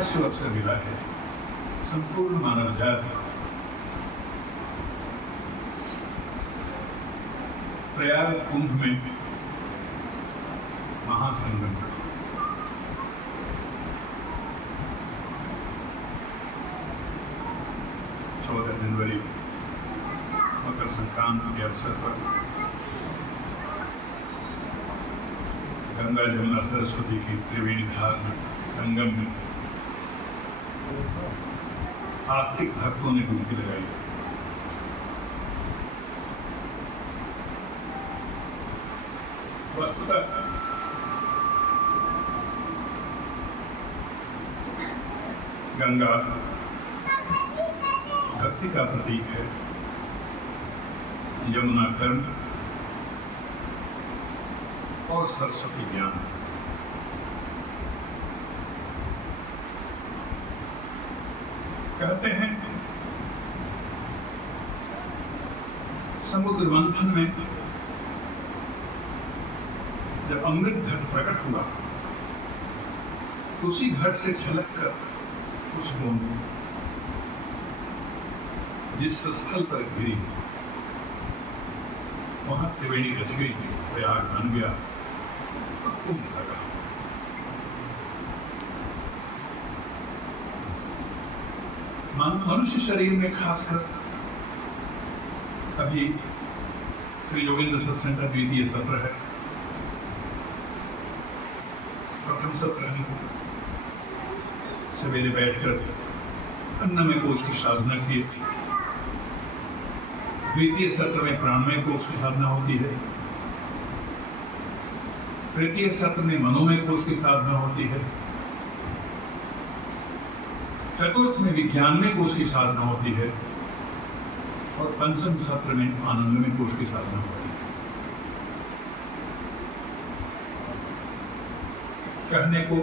अच्छा से अवसर मिला है संपूर्ण मानव जाति प्रयाग कुंभ में महासंगम का 14 जनवरी मकर संक्रांति के अवसर पर गंगा जमुना सरस्वती की त्रिवेणी धार में संगम में आस्तिक भक्तों ने डुबकी लगाई। वस्तुतः गंगा भक्ति का प्रतीक है, यमुना कर्म और सरस्वती ज्ञान। कहते हैं समुद्र मंथन में जब अमृत घट प्रकट हुआ तो उसी घट से छलक कर कुछ बूंद जिस स्थल पर गिरी वहां त्रिवेणी रच गई, प्रयाग बन गया, कुंभ लगा। मनुष्य शरीर में खासकर अभी श्री योगेंद्र सत्संग का द्वितीय सत्र है। प्रथम सत्र में सवेरे बैठकर अन्नमय कोश की साधना की, द्वितीय सत्र में प्राणमय कोश की साधना होती है, तृतीय सत्र में मनोमय कोश की साधना होती है, चतुर्थ में विज्ञानमय कोश की साधना होती है और पंचम सत्र में आनंदमय कोश की साधना होती है। कहने को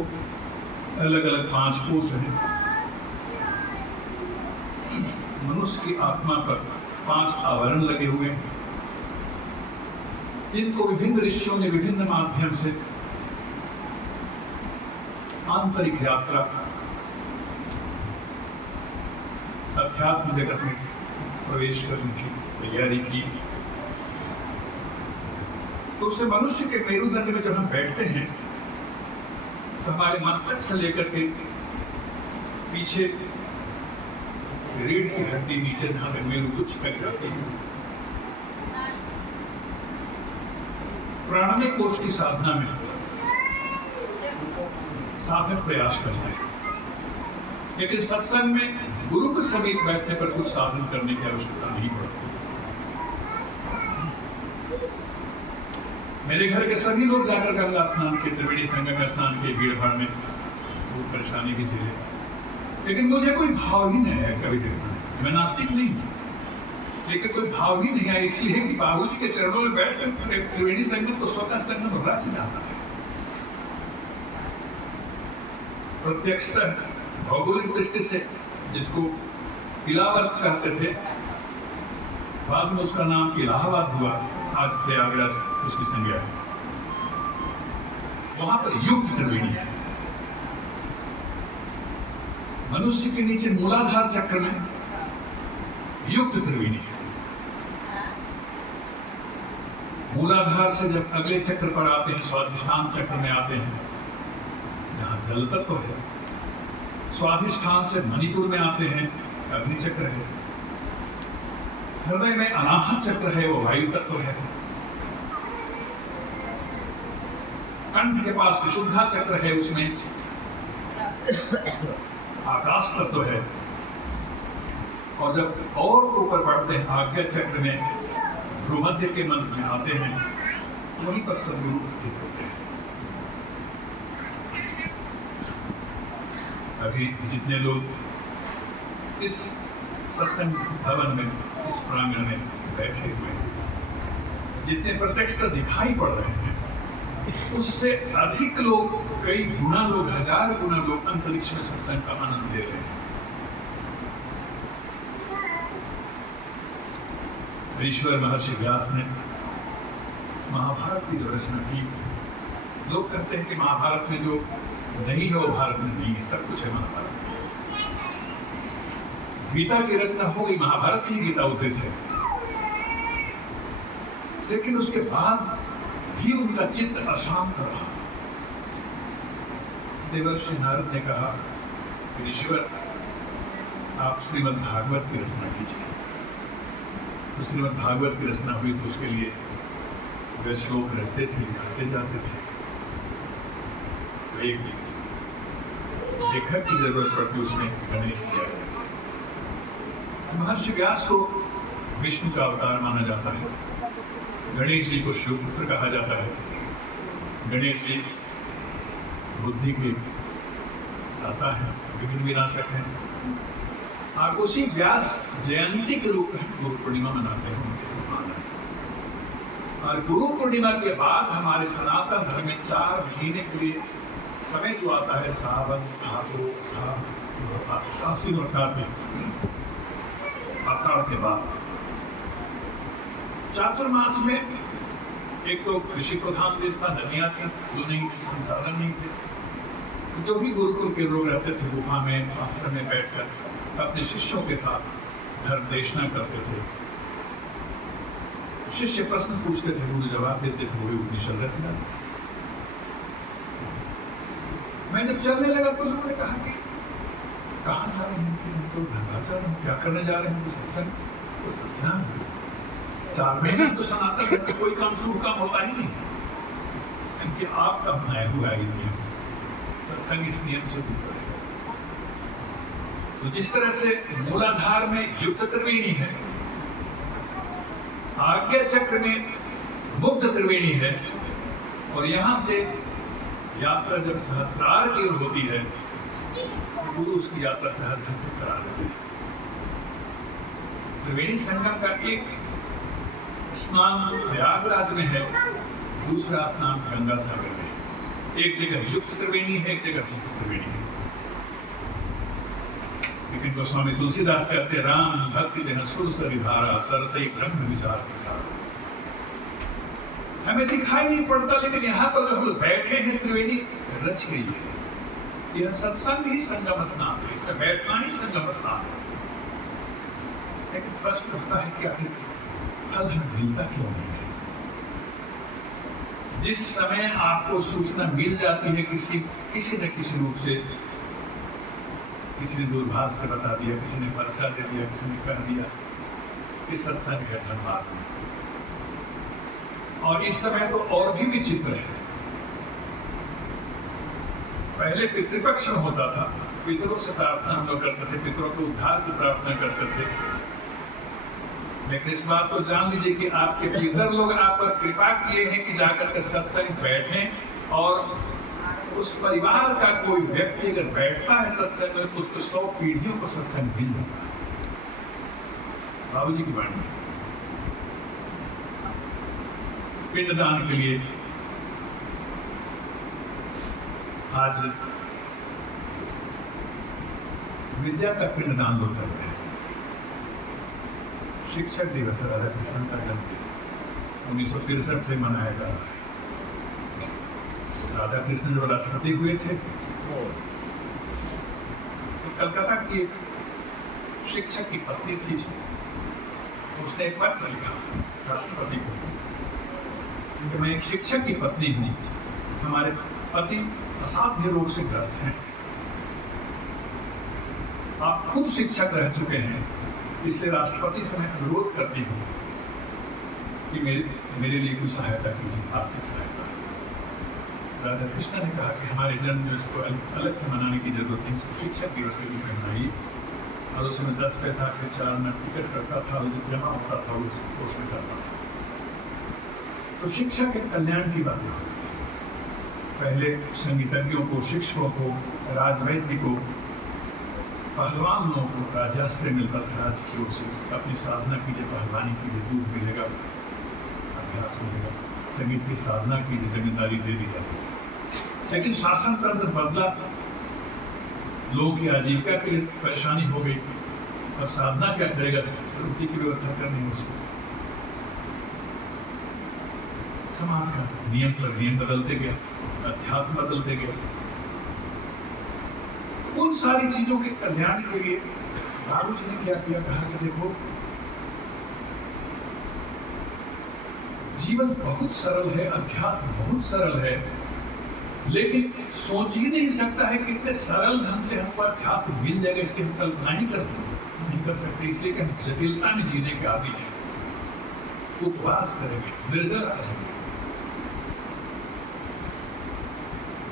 अलग अलग 5 कोश हैं। मनुष्य की आत्मा पर 5 आवरण लगे हुए हैं, जिनको विभिन्न ऋषियों ने विभिन्न माध्यम से आंतरिक यात्रा अध्यात्म जगत में प्रवेश करने की तैयारी की। तो उसे मनुष्य के मेरुदंड में जब हम बैठते हैं तो हमारे मस्तक से लेकर के पीछे रीढ़ की हड्डी नीचे जहां तक मेरुगुच्छ तक जाती है। प्राणमय कोश की साधना में साधक प्रयास करता है, लेकिन सत्संग में गुरु के समीप बैठने पर कुछ साधन करने की आवश्यकता नहीं पड़ती। मेरे घर के सभी लोग जाकर गंगा स्नान के, त्रिवेणी संगम में स्नान के, भीड़ भाड़ में बहुत परेशानी भी झेले, लेकिन मुझे कोई भाव ही नहीं है कभी देखना। मैं नास्तिक नहीं हूं, लेकिन कोई भाव ही नहीं है, इसलिए कि बाबूजी के चरणों में बैठकर त्रिवेणी संगम को स्वतः संगम रच जाता है। प्रत्यक्षतः भौगोलिक दृष्टि से जिसको इलाहाबाद कहते थे, बाद में उसका नाम इलाहाबाद हुआ, आज प्रयागराज उसकी संज्ञा है। वहां पर युक्त त्रिवेणी है। मनुष्य के नीचे मूलाधार चक्र में युक्त त्रिवेणी है। मूलाधार से जब अगले चक्र पर आते हैं, स्वाधिष्ठान चक्र में आते हैं जहां जल तत्व है, स्वाधिष्ठान से मणिपुर में आते हैं, अग्नि चक्र है, हृदय में अनाहत चक्र है, वो वायु तत्व है, कंठ के पास विशुद्धा चक्र है, उसमें आकाश तत्व है, और जब और ऊपर बढ़ते हैं आज्ञा चक्र में भ्रूमध्य के मंत्र में आते हैं, वहीं पर सद्गुरु स्थित होते हैं। अभी जितने लोग इस सत्संग भवन में, इस प्रांगण में बैठे हुए हैं, जितने प्रत्यक्ष दिखाई पड़ रहे हैं, उससे अधिक लोग, कई गुना लोग, 1000 गुना लोग अंतरिक्ष में सत्संग का आनंद ले रहे हैं। ऋषिवर महर्षि व्यास ने महाभारत की जो रचना की, लोग कहते हैं कि महाभारत में जो नहीं है वो भारत में नहीं है, सब कुछ है महाभारत। गीता की रचना हो गई, महाभारत से ही गीता उतरित है, लेकिन उसके बाद भी उनका चित्त अशांत रहा। देवर्षि नारद ने कहा कि ईश्वर आप श्रीमद् भागवत की रचना कीजिए। तो श्रीमद् भागवत की रचना हुई तो उसके लिए वे श्लोक रचते थे, लिखते जाते थे। तो एक लेखक की जरूरत पड़ती, उसमें गणेश जी आए। महर्षि व्यास को विष्णु का अवतार माना जाता है, गणेश जी को शिवपुत्र कहा जाता है। गणेश जी बुद्धि के दाता है, विघ्न विनाशक है। और उसी व्यास जयंती के रूप में गुरु पूर्णिमा मनाते हैं, उनके सम्मान है। और गुरु पूर्णिमा के बाद हमारे सनातन धर्म में 4 महीने के लिए समय जो आता है, सावन, भादो, आश्विन और कार्तिक, आषाढ़ के बाद चातुर्मास में एक तो कृषि प्रधान देश था, नदियां थी, जो नहीं थी, संसाधन नहीं थे। जो भी गुरुकुल के लोग रहते थे गुफा में, आश्रम में बैठकर अपने शिष्यों के साथ धर्म देशना करते थे। शिष्य प्रश्न पूछते थे, गुरु जवाब देते थे, वही उपनिषद रचना। मैं जब चलने लगा तो लोगों ने कहा कि कहाँ जा रहे हैं, तो गंगा जा रहे हैं, क्या करने जा रहे हैं, सत्संग। तो सत्संग 4 महीने तो सनातन में कोई काम शुभ काम होता ही नहीं, क्योंकि आपका बनाया हुआ ही नियम, सत्संग इस नियम से दूर रहेगा। तो जिस तरह से मूलाधार में युक्त त्रिवेणी है, आज्ञा चक्र में मुक्त त्रिवेणी है, और यहां से यात्रा जब सहस्त्रार की ओर होती है तो गुरु उसकी यात्रा सहज ढंग से करा देते हैं। त्रिवेणी संगम का एक स्नान प्रयागराज में है, दूसरा स्नान गंगा सागर में है। एक जगह युक्त त्रिवेणी है, एक जगह मुक्त त्रिवेणी है। लेकिन गोस्वामी तुलसीदास कहते, राम भक्ति जन सुर सरिधारा सरसई ब्रह्म विचार प्रसार। हमें दिखाई नहीं पड़ता, लेकिन यहाँ पर जब लोग बैठे हैं त्रिवेणी रच गई है। यह सत्संग ही संगम स्नान है, इसमें बैठना ही संगम स्नान है। लेकिन प्रश्न उठता है कि आखिर फल हमें मिलता क्यों नहीं है? जिस समय आपको सूचना मिल जाती है किसी न किसी रूप से, किसी ने दूरभाष से बता दिया, किसी ने पर्चा दे दिया, किसी ने कह दिया कि सत्संग है, धन्यवाद। और इस समय तो और भी विचित्र है। पहले पितृपक्ष में होता था, पितरों से प्रार्थना हम लोग करते थे, पितरों के उद्धार की प्रार्थना करते थे। लेकिन इस बात को जान लीजिए कि आपके पितर लोग आप पर कृपा किए हैं कि जाकर के सत्संग बैठें, और उस परिवार का कोई व्यक्ति अगर बैठता है सत्संग में तो उसको 100 पीढ़ियों को सत्संग मिल जाता है। बाबूजी की वाणी। पिंडदान के लिए आज विद्या का पिंडदान लोग करते हैं। शिक्षक दिवस राधा कृष्ण का जन्मदिन 1963 से मनाया जा रहा है। राधा कृष्ण जो राष्ट्रपति हुए थे, तो कलकत्ता की एक शिक्षक की पत्नी थी, उसने एक पत्र लिखा राष्ट्रपति को कि मैं एक शिक्षक की पत्नी हूँ, हमारे पति असाध्य रोग से ग्रस्त हैं, आप खुद शिक्षक रह चुके हैं, इसलिए राष्ट्रपति से मैं अनुरोध करती हूँ कि मेरे लिए कुछ सहायता कीजिए, आर्थिक सहायता। राधा कृष्ण ने कहा कि हमारे जन्म दिवस को अलग से मनाने की जरूरत नहीं, इसको शिक्षक दिवस के रूप में मनाइए। और उसमें 10 पैसा के 4 आना टिकट करता था, जो जमा होता था उसमें करता था। तो शिक्षक के कल्याण की बात होती थी। पहले संगीतज्ञों को, शिक्षकों को, राजवैद्य को, पहलवानों को राजाश्रय मिलता था राज की ओर से, अपनी साधना कीजिए, पहलवानी कीजिए, दूध मिलेगा, अभ्यास मिलेगा, संगीत की साधना कीजिए, जिम्मेदारी दे दी जाती। लेकिन शासन तंत्र बदला, लोगों की आजीविका के लिए परेशानी हो गई, और साधना क्या करेगा, रोटी की व्यवस्था करनी है उसको। समाज का नियम पर नियम बदलते गए, अध्यात्म बदलते गए, उन सारी चीजों के कल्याण के लिए बाबू जी ने क्या किया, कहा कि देखो जीवन बहुत सरल है, अध्यात्म बहुत सरल है, लेकिन सोच ही नहीं सकता है कि इतने सरल ढंग से हमको अध्यात्म मिल जाएगा, इसकी हम कल्पना नहीं कर सकते। इसलिए कि हम जटिलता में जीने के आदि हैं, उपवास करेंगे, निर्जला रहेंगे।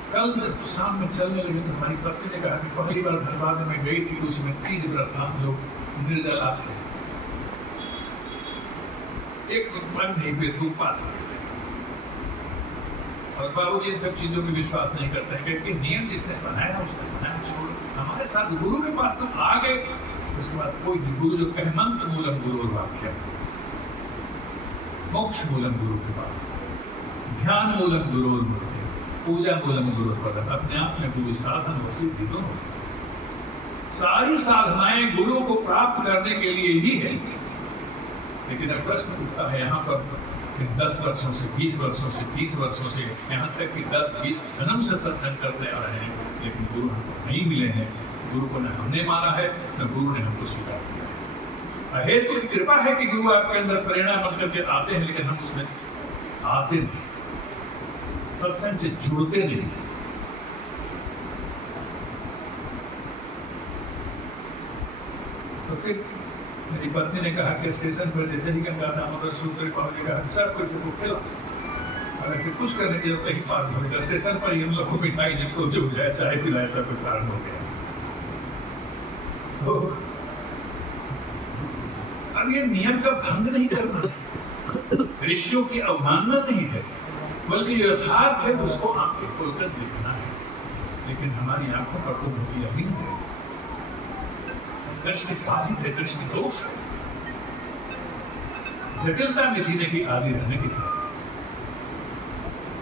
कल जब शाम में चलने लगे तो हमारी पत्नी ने कहा कि पहली बार धनबाद में गई थी तो उसमें 3 व्रत हम लोग निर्जला थे, एक मन नहीं पे उपवास करते। और बाबू जी इन सब चीजों में विश्वास नहीं करते हैं, क्योंकि नियम जिसने बनाया उसने बनाया, छोड़ो। हमारे साथ गुरु के पास तो आ गए, उसके बाद कोई गुरु जो कहे मंत्र मूलम गुरु वाक्य, मोक्ष मूलम गुरु के पास, ध्यान मूलम गुरु मूर्ति, पूजा मूलम गुरु पद, अपने आप में गुरु साधन व सिद्धि दोनों। सारी साधनाएं गुरु को प्राप्त करने के लिए ही है। लेकिन अब प्रश्न उठता है यहाँ पर कि 10 वर्षों से, 20 वर्षों से, 30 वर्षों से, यहाँ तक कि 10-20 जन्म से सत्संग करते आ रहे हैं, लेकिन गुरु हमको नहीं मिले हैं। गुरु को न हमने माना है, न गुरु ने हमको स्वीकार किया है। अहेतु की कृपा है कि गुरु आपके अंदर प्रेरणा बन करके आते हैं, लेकिन हम उसमें आते नहीं, सत्संग से जुड़ते नहीं। तो फिर मेरी पत्नी ने कहा कि स्टेशन पर जैसे ही गंगा दामोदर सूत्र पहुंच गया, सब कुछ को खिला, और ऐसे कुछ करने की जरूरत नहीं, पास हो गया स्टेशन पर ही हम लोग को मिठाई जिसको जो जाए चाहे पिलाए, सब कुछ कारण हो गया। तो अब ये नियम का भंग नहीं करना, ऋषियों की अवमानना नहीं है, बल्कि यथार्थ है, उसको आंखें खोलकर देखना है। लेकिन हमारी आंखों पर तो यकीन है, दृष्टि बाधित है, दृष्टि दोष है, जटिलता में जीने की आदि रहने की।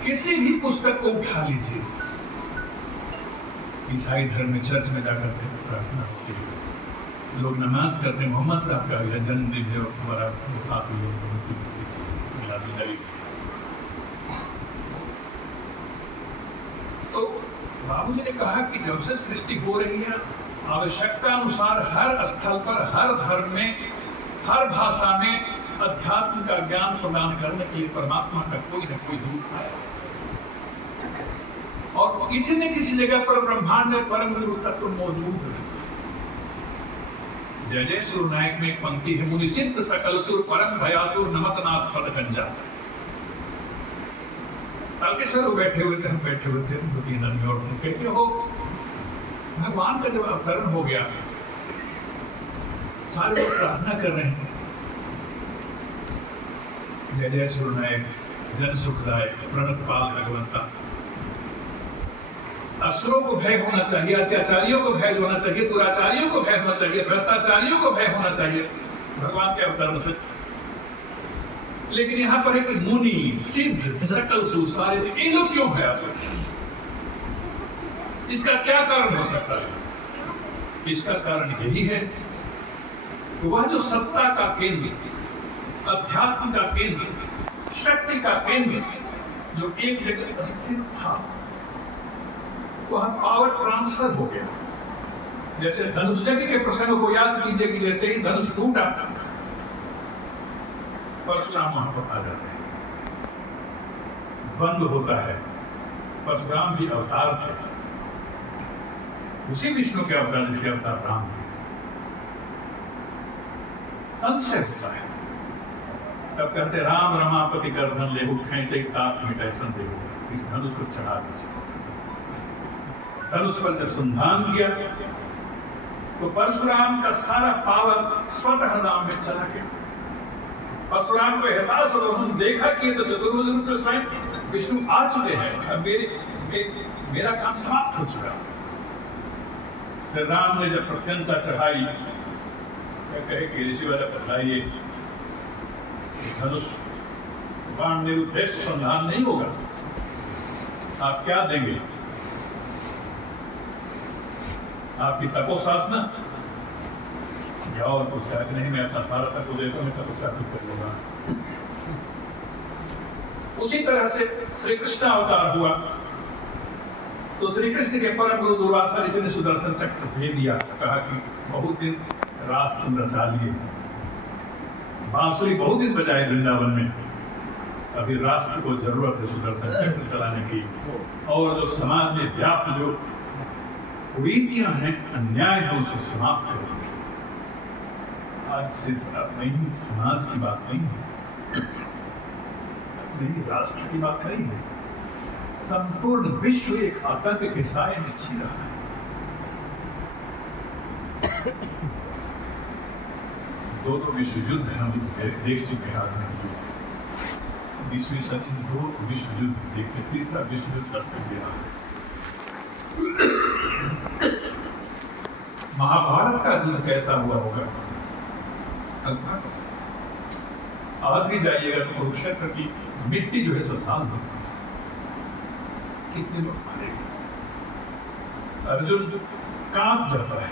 किसी भी पुस्तक को उठा लीजिए, ईसाई धर्म में चर्च में जाकर के प्रार्थना होती है, लोग नमाज करते, मोहम्मद साहब का जन्मदिन है, हमारा तो बाबू जी ने कहा कि जब से सृष्टि हो रही है, आवश्यकता अनुसार हर स्थल पर, हर धर्म में, हर भाषा में अध्यात्म का ज्ञान प्रदान करने के लिए परमात्मा का कोई न कोई रूप आया, और किसी न किसी जगह पर ब्रह्मांड में परम गुरु तत्व मौजूद है। जय जय सुर नायक में एक पंक्ति है, मुनि सिद्ध सकल सुर परम भयातुर नमत नाथ पद गंजा। तारकेश्वर बैठे हुए थे, हम बैठे हुए थे 2-3 आदमी, और कहते हो भगवान का जब अवतरण हो गया, सारे लोग प्रार्थना कर रहे हैं, जय जय सुर नायक, जन सुखदायक, प्रणत पाल भगवंता। असुरों को भय होना चाहिए, अत्याचारियों को भय होना चाहिए, दुराचारियों को भय होना चाहिए, भ्रष्टाचारियों को भय होना चाहिए भगवान के अवतरण से। लेकिन यहाँ पर है कि मुनि सिद्ध सकल सुर, सारे ये लोग क्यों है आप? इसका क्या कारण हो सकता है? इसका कारण यही है कि वह जो सत्ता का केंद्र, अध्यात्म का केंद्र, शक्ति का केंद्र जो एक जगह स्थिर था, वह पावर ट्रांसफर हो गया। जैसे धनुष यज्ञ के प्रसंग को याद कीजिए कि जैसे ही धनुष टूटा, परशुराम वहां पर आ जाते हैं, बंद होता है। परशुराम भी अवतार थे, उसी विष्णु के अवतार जिसके अवतार राम है। संशय होता है, तब कहते राम रमापति कर धन ले खेचे ताप मिटाए संदेह हो, इस धनुष को चढ़ा दीजिए। धनुष पर जब संधान किया तो परशुराम का सारा पावर स्वतः राम में चला गया। परशुराम को एहसास हो, उन्होंने देखा कि तो चतुर्भुज रूप में स्वयं विष्णु आ चुके हैं, अब मेरा काम समाप्त हो चुका। फिर राम ने जब प्रत्यंता चढ़ाई, कहे कि ऋषि वाला बताइए, धनुष बाण निरुद्देश्य संधान नहीं होगा, आप क्या देंगे? आपकी तपो साधना या और कुछ? नहीं, मैं अपना सारा तत्व देता हूं, मैं तपस्या कर लूंगा। उसी तरह से श्री कृष्ण अवतार हुआ, तो श्री कृष्ण के परम गुरु दुर्वासा ऋषि ने सुदर्शन चक्र दे दिया, कहा कि बहुत दिन रास तुम रचा लिए, बांसुरी बहुत दिन बजाए वृंदावन में, अभी राष्ट्र को जरूरत है सुदर्शन चक्र चलाने की। और जो समाज में व्याप्त जो कुरीतियां हैं, अन्याय है, उसे समाप्त करें। आज सिर्फ अपने ही समाज की बात नहीं है, अपने राष्ट्र की बात नहीं है, संपूर्ण विश्व एक आतंक के साए में जी रहा है। दो विश्व युद्ध हम देख चुके हैं आदमी, 20वीं सदी में 2 विश्व युद्ध देखते, तीसरा विश्व युद्ध दस्तक दे रहा है। महाभारत का युद्ध कैसा हुआ होगा कल्पना कर सकते। आज भी जाइएगा तो कुरुक्षेत्र की मिट्टी जो है सो लाल होती है, कितने लोग मारे गए, अर्जुन कांप जाता है।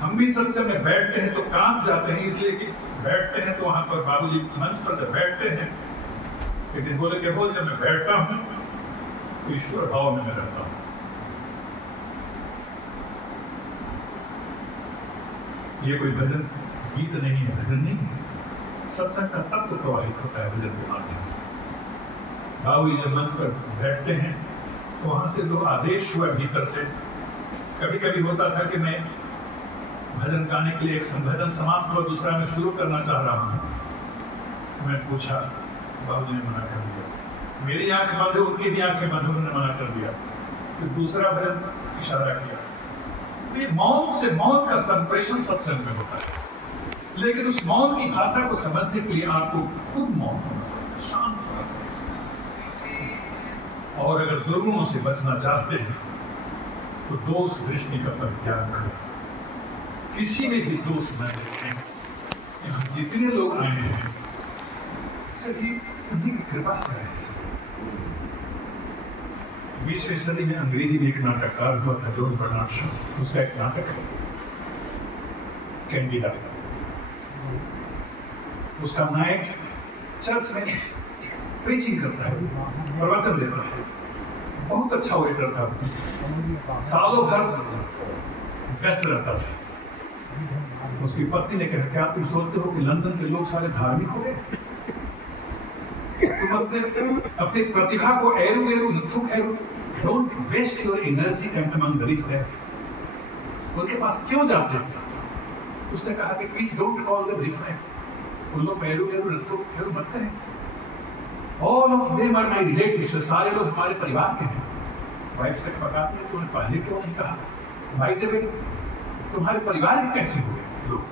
हम भी सत्संग में बैठते हैं तो कांप जाते हैं, इसलिए कि बैठते हैं तो वहां पर बाबूजी मंच पर जब बैठते हैं, लेकिन बोले कि बोल जब मैं बैठता हूं तो ईश्वर भाव में मैं रहता हूं। ये कोई भजन गीत नहीं है, भजन नहीं है, सत्संग का तत्व प्रवाहित होता है भजन के माध्यम से। बाबूजी जब मंच पर बैठते हैं तो वहां से दो आदेश हुआ भीतर से। कभी कभी होता था कि मैं भजन गाने के लिए एक भजन समाप्त हुआ, दूसरा मैं शुरू करना चाह रहा हूं। मैं पूछा, बाबूजी ने मना कर दिया। मेरी आंख बंद है, उनकी भी आंखें बंद, उन्होंने मना कर दिया। फिर दूसरा भजन इशारा किया। तो ये मौन से मौन का संप्रेषण सत्संग में होता है, लेकिन उस मौन की भाषा को समझने के लिए आपको खुद मौन होना चाहिए, शांत होना चाहिए। और अगर दुर्गुणों से बचना चाहते हैं तो दोष दृष्टि का परित्याग करें, किसी में भी दोष न देखें। यहाँ जितने लोग आए हैं सभी उन्हीं की कृपा से आए हैं। 20वीं सदी में अंग्रेजी में एक नाटककार हुआ था जॉन बर्नार्ड शॉ, उसका एक नाटक है कैंडिडा। उसका नायक चर्च में प्रीचिंग करता है, प्रवचन देता है, बहुत अच्छा ओरेटर था, सालों भर व्यस्त रहता था। उसकी पत्नी ने कहा, क्या तुम सोचते हो कि लंदन के लोग सारे धार्मिक हो गए? तुम अपने प्रतिभा को एरू एरू लिथुक एरू, don't waste your energy among the riffraff. उनके पास क्यों जाते हो? उसने कहा कि please don't call them riffraff, उन लोग एरू एरू लिथुक एरू मत करें। All of them are my relatives, सारे लोग हमारे परिवार के हैं। वाइफ से पकाती है, तुमने पहले क्यों नहीं कहा? भाई देवे तुम्हारे परिवार में कैसे हुए लोग?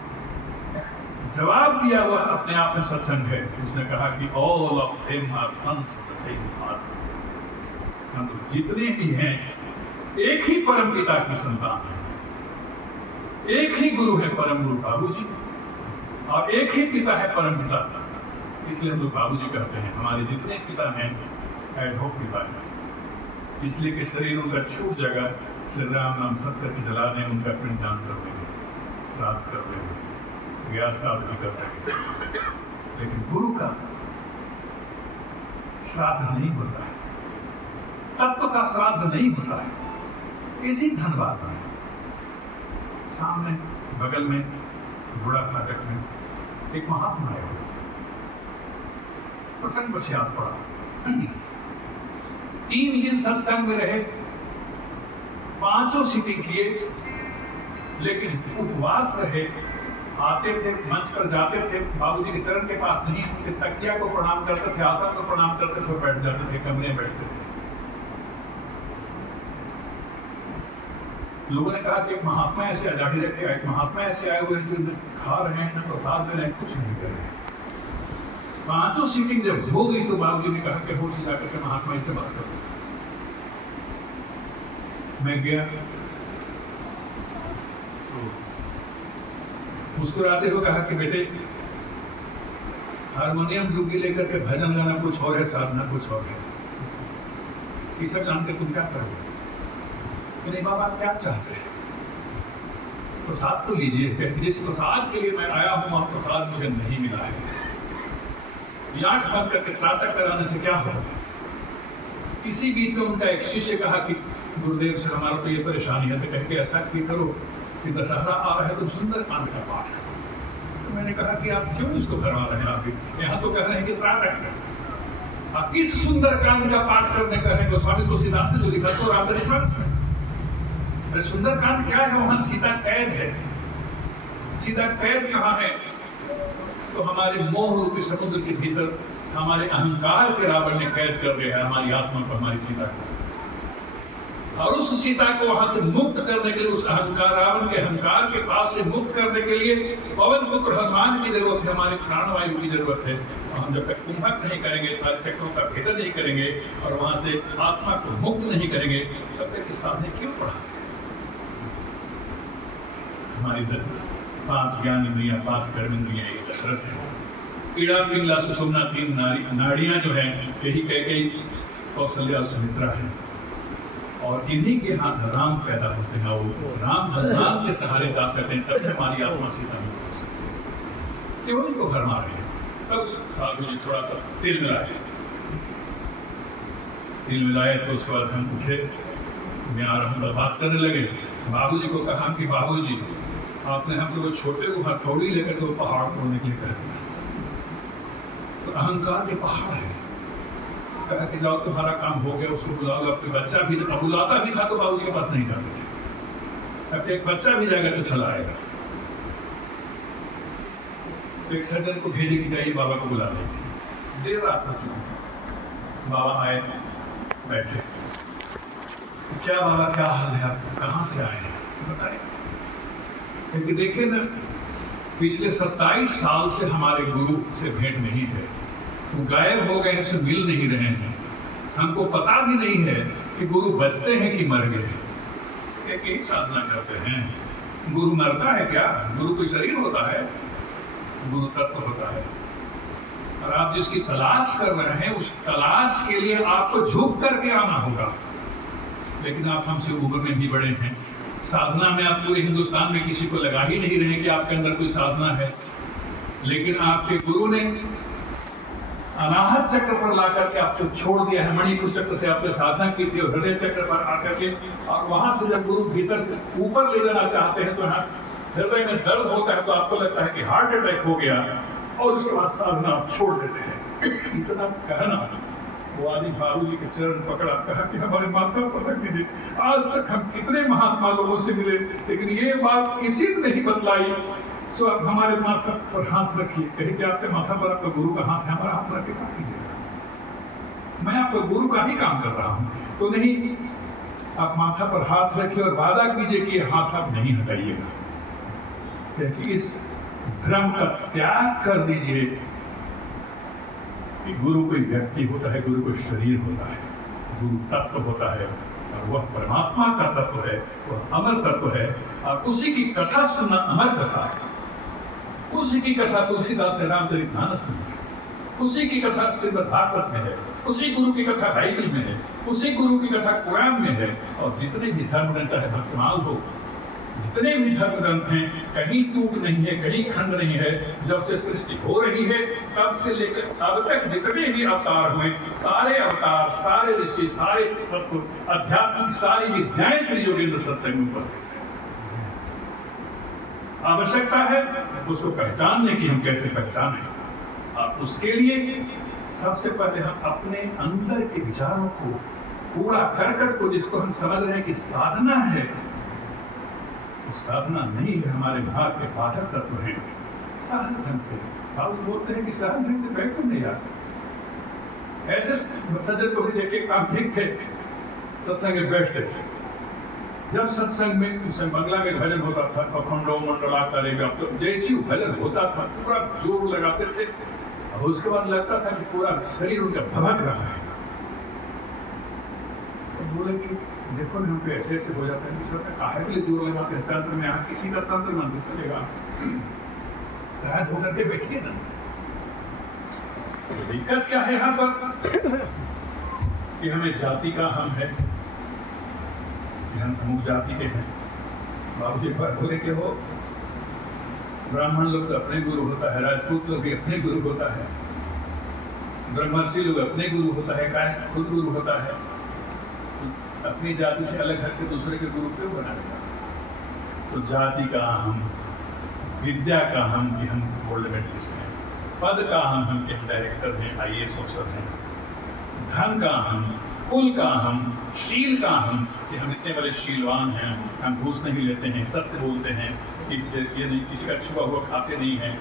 जवाब दिया वह अपने आप में सत्संग है। उसने कहा कि all of them are sons of the same father. हम जितने भी हैं एक ही परम पिता की संतान है, एक ही गुरु है परम गुरु बाबूजी, और एक ही पिता है परम पिता। इसलिए हम लोग बाबूजी कहते हैं। हमारे जितने पिता हैं एडहोक पिता हैं, इसलिए कि शरीर उनका छूट जाएगा, श्री राम नाम सत्य की जला दें, उनका पिंडदान कर देंगे, श्राद्ध कर देंगे, ज्ञास श्राद्ध भी कर देंगे। लेकिन गुरु का श्राद्ध नहीं होता है, तत्व का श्राद्ध नहीं होता है। इसी धनबाद में सामने बगल में बूढ़ा फाटक में एक महात्मा आया हुआ, प्रसंग पर याद पड़ा। 3 दिन सत्संग में रहे, 5 सीटिंग किए, लेकिन उपवास रहे। आते थे, मंच पर जाते थे, बाबूजी के चरण के पास नहीं, उनके तकिया को प्रणाम करते थे, आसन को प्रणाम करते थे, बैठ जाते थे, कमरे में बैठते थे। लोगों ने कहा कि एक महात्मा ऐसे आजादी रखे, एक महात्मा ऐसे आए हुए हैं जो खा रहे हैं, प्रसाद दे रहे हैं, कुछ नहीं कर रहे हैं। 5 सीटिंग जब हो गई तो बाबूजी ने कहा कि हो जाकर के महात्मा से बात करो। मैं गया, मुस्कुराते हुए कहा कि बेटे, हारमोनियम डुग्गी लेकर के भजन गाना कुछ और है, साधना कुछ और है। ये सब जानकर तुम क्या करोगे? नहीं बाबा, आप क्या चाहते हैं? प्रसाद तो लीजिए। जिस प्रसाद के लिए मैं आया हूं, आप प्रसाद मुझे नहीं मिला है। आंख बंद करके प्रातः कराने से क्या होगा? इसी बीच में उनका एक शिष्य कहा कि गुरुदेव से हमारा तो ये परेशानी है, तो कह के ऐसा कि करो कि दशहरा आ रहा है तो सुंदरकांड का पाठ करो। तो मैंने कहा कि आप क्यों इसको करवा रहे हैं, आप यहाँ तो कह रहे हैं कि प्रातः करें। आप इस सुंदरकांड का पाठ करने कह रहे हैं। गोस्वामी तुलसीदास ने जो लिखा तो रामचरितमानस में, अरे सुंदरकांड क्या है, वहां सीता कैद है। सीता कैद कहाँ है? तो हमारे मोह रूपी समुद्र के भीतर हमारे अहंकार के रावण ने कैद कर दिया है हमारी आत्मा को, हमारी सीता को। और उस सीता को वहां से मुक्त करने के लिए, उस अहंकार, रावण के अहंकार के पास से मुक्त करने के लिए पवन पुत्र हनुमान की जरूरत है, हमारे प्राणवायु की जरूरत है। और हम जब तक कुंभक नहीं करेंगे, सारे चक्रों का भेदन नहीं करेंगे और वहां से आत्मा को मुक्त नहीं करेंगे, तब तक इस साधने क्यों पढ़ा? हमारी 5 ज्ञान इंद्रियां, 5 कर्म इंद्रियां एक कसरत है। ईड़ा, पिंगला, सुषुम्ना, 3 नाड़ियां जो हैं, यही कैकेयी, कौशल्या और सुमित्रा है। और इन्हीं के हाथ राम पैदा होते हैं, वो राम भगवान के सहारे जा सकते हैं, तब हमारी आत्मा सीता में हो सकती है। केवल इनको घर मारे हैं। तब साधु जी थोड़ा सा तेल मिलाए, तेल मिलाए तो उसके बाद हम उठे, और हम बात करने लगे। बाबू जी को कहा कि बाबू जी, आपने हम लोग छोटे को हथौड़ी लेकर तो पहाड़ तोड़ने के लिए कह दिया, तो अहंकार के पहाड़ है। कहा कि जाओ तुम्हारा काम हो गया, उसको बुलाओ। अब बच्चा भी बुलाता भी था तो बाबू जी के पास नहीं जाते थे। अब एक बच्चा भी जाएगा तो चला आएगा। तो एक सज्जन को भेजे कि जाइए बाबा को बुला लेंगे। देर रात हो चुकी, बाबा आए, बैठे। क्या बाबा, क्या हाल है आपको, कहाँ से आए हैं बताइए। क्योंकि देखिए ना, पिछले 27 साल से हमारे गुरु से भेंट नहीं है, वो गायब हो गए हैं, से मिल नहीं रहे हैं। हमको पता भी नहीं है कि गुरु बचते हैं कि मर गए। एक ही साधना करते हैं। गुरु मरता है क्या? गुरु कोई शरीर होता है? गुरु तत्व होता है। और आप जिसकी तलाश कर रहे हैं, उस तलाश के लिए आपको झुक करके आना होगा। लेकिन आप हमसे उम्र में भी बड़े हैं। साधना में आप पूरे हिंदुस्तान में किसी को लगा ही नहीं रहे कि आपके अंदर कोई साधना है। लेकिन आपके गुरु ने अनाहत चक्र पर लाकर के आपको छोड़ दिया है। मणिपुर चक्र से आपने साधना की थी और हृदय चक्र पर आकर के, और वहां से जब गुरु भीतर से ऊपर ले जाना चाहते हैं तो यहाँ हृदय में दर्द होता है, तो आपको लगता है कि हार्ट अटैक हो गया, और उसके बाद साधना आप छोड़ देते हैं। इतना कहना, वो आदि बाबू जी के चरण पकड़ा, कहा कि हमारे माथा पर रख दीजिए। आज तक हम कितने महात्मा लोगों से मिले, लेकिन ये बात किसी ने नहीं बतलाई। सो आप हमारे माथा पर हाथ रखिए। कहीं कि आपके माथा पर आपका गुरु का हाथ है, हमारा हाथ रख के क्या कीजिएगा? मैं आपका गुरु का ही काम कर रहा हूँ, तो नहीं, आप माथा पर हाथ रखिए और वादा कीजिए कि ये हाथ आप नहीं हटाइएगा। क्योंकि इस भ्रम का त्याग कर दीजिए कि गुरु कोई व्यक्ति होता है, गुरु कोई शरीर होता है, गुरु तत्व होता है, और वह परमात्मा का तत्व है, वह अमर तत्व है। और उसी की कथा सुनना अमर कथा है। उसी की कथा तुलसीदास ने रामचरितमानस में है, उसी की कथा श्रीमद् भागवत में है, उसी गुरु की कथा बाइबल में है, उसी गुरु की कथा कुरान में है। और जितने भी धर्म ग्रंथ, चाहे भक्तमाल हो, जितने भी धर्म ग्रंथ हैं, कहीं टूट नहीं है, कहीं खंड नहीं है। जब से सृष्टि हो रही है तब से लेकर अब तक जितने भी अवतार हुए, सारे अवतार, सारे ऋषि, सारे तत्व, अध्यात्म की सारी विद्याएं श्री योगेंद्र सत्संग में उपस्थित है। आवश्यकता है उसको पहचानने की, हम कैसे पहचानें। और उसके लिए सबसे पहले हम अपने अंदर के विचारों को पूरा कर को, जिसको हम समझ रहे हैं कि साधना है, साधना नहीं है, हमारे भाग के बाधक तत्व हैं। सहज ढंग से आप बोलते हैं कि सहज ढंग से बैठ नहीं आते। ऐसे सज्जन को भी देखे, काम ठीक थे, सत्संग में बैठते थे। जब सत्संग में उसे मंगला में भजन होता था, अखंडो मंडला करेगा, तो जैसी भजन होता था पूरा जोर लगाते थे, और उसके बाद लगता था कि पूरा शरीर उनका भभक रहा है। तो बोले कि देखो ना, हमको ऐसे ऐसे हो जाता है कि सर काहे के लिए जोर लगाते हैं तंत्र में? आप किसी का तंत्र मान चलेगा, शायद होकर के बैठिए ना। तो दिक्कत क्या है यहाँ पर कि हमें जाति का हम है, हम अमुक जाति के हैं। बाबू जी पर बोले कि वो ब्राह्मण लोग तो अपने गुरु होता है, राजपूत लोग भी अपने गुरु होता है, ब्रह्मर्षि लोग अपने गुरु होता है, कायस्थ खुद गुरु होता है। अपनी जाति से अलग हट के दूसरे के गुरु क्यों बनाएगा? तो जाति का हम, विद्या का हम कि हम गोल्ड मेडलिस्ट हैं, पद का हम कि हम डायरेक्टर हैं, IAS ऑफिसर हैं, धन का हम, कुल का हम, शील का हम कि हम इतने बड़े शीलवान हैं, हम घूस नहीं लेते हैं, सत्य बोलते हैं, ये नहीं, किसी का छुआ हुआ खाते नहीं हैं।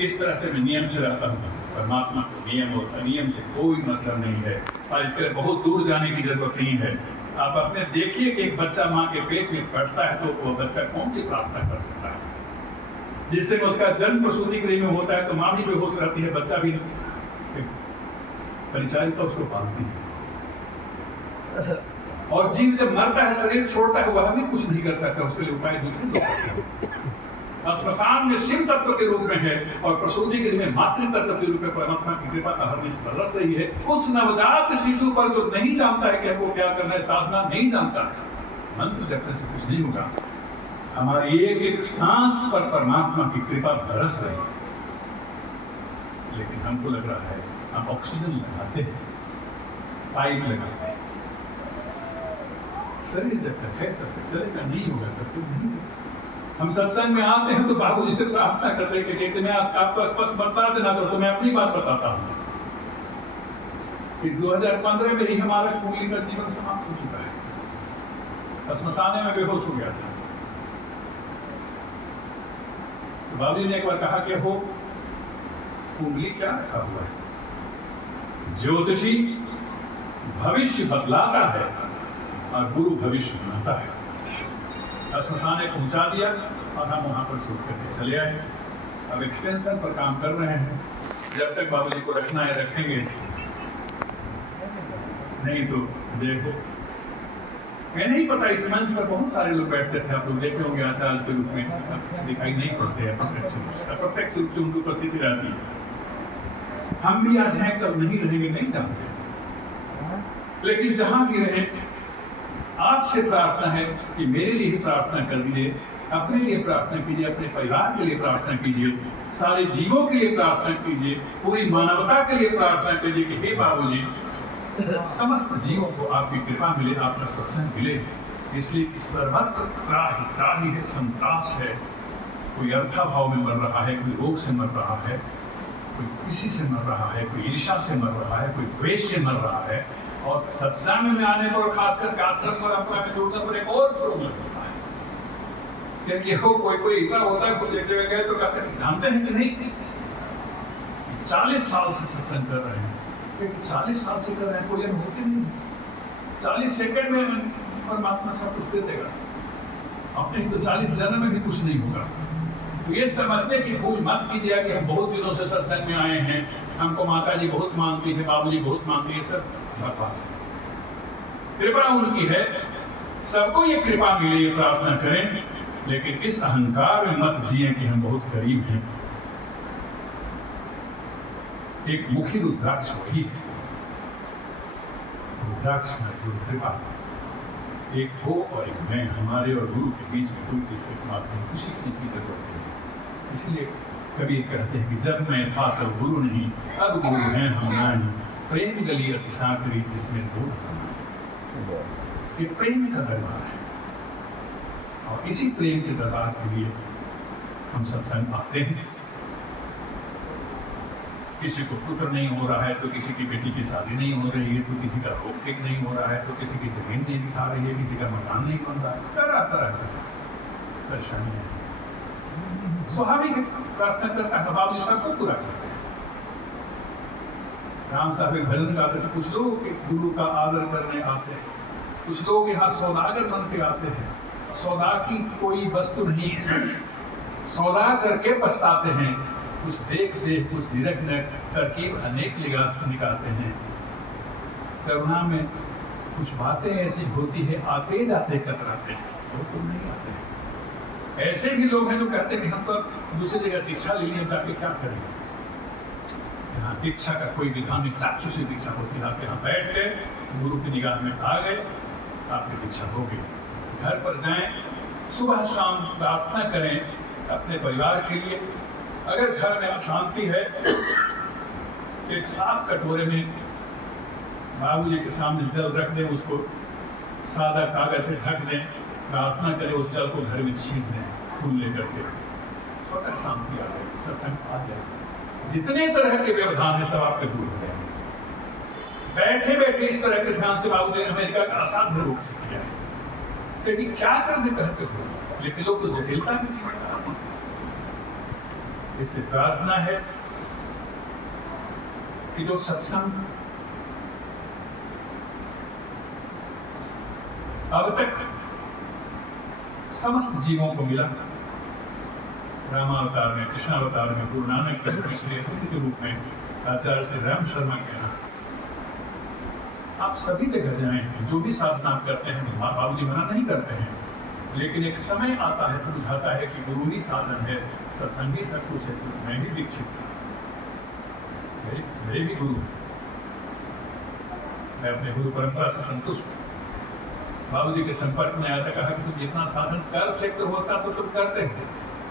इस तरह से मैं नियम से रहता हूँ। परमात्मा को नियम और अनियम से कोई मतलब नहीं है, और इसके लिए बहुत दूर जाने की जरूरत नहीं है। आप अपने देखिए कि एक बच्चा माँ के पेट में पड़ता है तो वो बच्चा कौन सी प्रार्थना कर सकता है? जिससे उसका जन्म प्रसूति गृह में होता है तो माँ भी बेहोश रहती है, बच्चा भी, परिचारिका उसको पालती है। और जीव जब मरता है, शरीर छोड़ता है, वह भी कुछ नहीं कर सकता, उसके लिए उपाय दूसरे लोग करते हैं। श्मशान में शिव तत्व के रूप में है और प्रसूति गृह में मातृ तत्व के रूप में परमात्मा की कृपा हरमेश बरस रही है। उस नवजात शिशु पर जो नहीं जानता है कि हमको क्या करना है, साधना नहीं जानता है, मंत्र जपने से कुछ नहीं होगा। हमारी एक एक सांस पर परमात्मा की कृपा बरस रही है, लेकिन हमको लग रहा है हम ऑक्सीजन लगाते हैं, पाइप लगाते हैं, शरीर जब तक है तब तक चलेगा, नहीं होगा तब तक नहीं होगा। हम सत्संग में आते हैं तो बाबू जी से प्रार्थना करते हैं कि देखते मैं आपको स्पष्ट बता देना चाहता हूं, मैं अपनी बात बताता हूं कि 2015 में ही हमारा कुंडली का जीवन समाप्त हो चुका है। श्मशाने में बेहोश हो गया था। तो बाबू जी ने एक बार कहा कि हो कुंडली क्या रखा हुआ है? ज्योतिषी भविष्य बतलाता है और गुरु भविष्य बनाता है। श्मशाने पहुंचा दिया और हम वहां पर शूट करके चले आए। अब एक्सटेंशन पर काम कर रहे हैं, जब तक बाबू जी को रखना है रखेंगे, नहीं तो देखो। मैं नहीं पता, इस मंच पर बहुत सारे लोग बैठते थे, आप लोग देखे होंगे आचार्य के रूप में, दिखाई नहीं पड़ते हैं प्रत्यक्ष रूप से उनकी उपस्थिति रहती है। हम भी आज हैं, कब नहीं रहेंगे नहीं जानते, लेकिन जहां भी रहे आपसे प्रार्थना है कि मेरे लिए प्रार्थना कर दीजिए, अपने लिए प्रार्थना कीजिए, अपने परिवार के लिए प्रार्थना कीजिए, सारे जीवों के लिए प्रार्थना कीजिए, पूरी मानवता के लिए प्रार्थना कीजिए कि हे बाबूजी, समस्त जीवों को आपकी कृपा मिले, आपका सत्संग मिले। इसलिए सर्वत्र त्राही है, संतास है। कोई अर्थाभाव में मर रहा है, कोई रोग से मर रहा है, कोई किसी से मर रहा है, कोई ईर्ष्या से मर रहा है, कोई द्वेष से मर रहा है। और सत्संग में आने पर खासकर परंपरा में जुड़ने पर एक और प्रॉब्लम होता है, क्योंकि कोई ऐसा होता है, कुछ एक जगह गए तो कहते हैं जानते हैं कि नहीं 40 साल से सत्संग कर रहे हैं, 40 साल से कर रहे हैं, कोई होते नहीं, 40 सेकंड में परमात्मा सब कुछ दे देगा, अपने तो 40 जन्म में भी कुछ नहीं होगा। तो ये समझने की भूल मत कीजिए कि हम बहुत दिनों से सत्संग में आए हैं, हमको माता जी बहुत मानती है, बाबू जी बहुत मानती है, सब बकवास है। कृपा उनकी है, सबको ये कृपा मिले, ये प्रार्थना करें, लेकिन इस अहंकार में मत जिए कि हम बहुत गरीब हैं। एक मुखी रुद्राक्ष वही है, रुद्राक्ष में गुरु कृपा, एक हो और एक मैं, हमारे और गुरु के बीच में कोई किसी की चीज की जरूरत नहीं। इसलिए कभी कहते हैं कि जब मैं था तब गुरु नहीं, अब गुरु हैं हम नहीं, प्रेम गली अतिशाकरी जिसमें दूर समान। ये प्रेम का दरबार है, और इसी प्रेम के दरबार के लिए हम सत्संग आते हैं। किसी को पुत्र नहीं हो रहा है तो किसी की बेटी की शादी नहीं हो रही है, तो किसी का रोग ठीक नहीं हो रहा है, तो किसी की जमीन नहीं दिखा रही है, किसी का मकान नहीं बन रहा है, तरह तरह की परेशानी है। स्वाभाविक प्रार्थना करता है, बाबू जी सबको पूरा करते हैं। राम साहब एक भजन गाते थे, कुछ लोग गुरु का आदर करने आते हैं, कुछ लोग यहाँ सौदागर बन के आते हैं, सौदा की कोई वस्तु नहीं है, सौदा करके पछताते हैं, कुछ देख कुछ निरख तरकीब अनेक निकालते हैं। करुणा में कुछ बातें ऐसी होती है, आते जाते कतराते हैं, तो नहीं आते हैं। ऐसे भी लोग हैं जो कहते हैं कि हम तो दूसरी जगह दीक्षा ले लिए, जाके क्या करेंगे। यहाँ दीक्षा का कोई विधान नहीं, चाक्षु से दीक्षा होती है। आप यहाँ बैठ गए, गुरु की निगाह में आ गए, आपकी दीक्षा हो गई। घर पर जाएं, सुबह शाम प्रार्थना करें अपने परिवार के लिए। अगर घर में अशांति है, एक साफ कटोरे में बाबूजी के सामने जल रख दें, उसको सादा कागज से ढक दें, प्रार्थना करें, उस जल को घर में छीन दें फूल लेकर के, स्वतः शांति आ जाएगी, सत्संग आ जाएगी। जितने तरह के व्यवधान है सब आपके दूर हो जाएंगे। बैठे बैठे इस तरह के ध्यान से बाबू जी ने अमेरिका का असाध्य रूप किया है। लेकिन क्या करने कहते हो, लेकिन लोग तो जटिलता में जीवन। इसलिए प्रार्थना है कि जो सत्संग अब तक समस्त जीवों को मिला, रामावतार में, कृष्णावतार में, गुरु नानक के रूप में, आचार्य श्री राम शर्मा के यहाँ, आप सभी जगह जाएं, जो भी साधना आप करते हैं, बाबू जी मना नहीं करते हैं, लेकिन एक समय आता है तो बुझाता है कि गुरु ही साधन है, सत्संगी सब कुछ है, तो मैं भी दीक्षित हूँ, मेरे भी गुरु, मैं अपने गुरु परंपरा से संतुष्ट हूँ। बाबू जी के संपर्क में आया था, कहा कि तुम जितना साधन कर सकते होता तो तुम करते हो,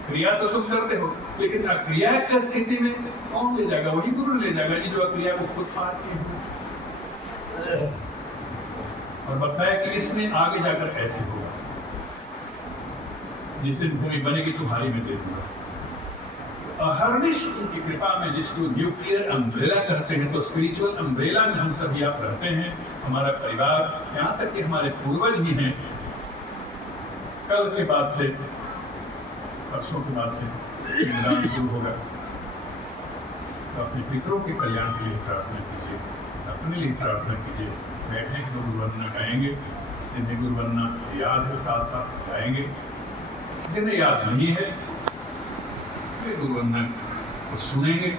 क्रिया तो तुम करते हो, लेकिन अक्रिया की स्थिति में कौन ले जाएगा? वही गुरु ले जाएगा जी जो अक्रिया को खुद पाते हैं। और बताया कि इसमें आगे जाकर ऐसे होगा, जिस दिन भूमि बनेगी तुम्हारी में दे दूंगा। अहर्निश की कृपा में जिसको न्यूक्लियर अम्ब्रेला कहते हैं, तो स्पिरिचुअल अम्ब्रेला में हम सभी आप रहते हैं, हमारा परिवार, यहाँ तक कि हमारे पूर्वज भी हैं। कल के बाद से, परसों के बाद से दान शुरू होगा, तो अपने पितरों के कल्याण के लिए प्रार्थना कीजिए, अपने लिए प्रार्थना कीजिए। बैठने के गुरु वंदना गाएंगे, जिन्हें गुरु वंदना याद है साथ साथ गाएंगे, जिन्हें याद नहीं है वे गुरु वंदना को सुनेंगे।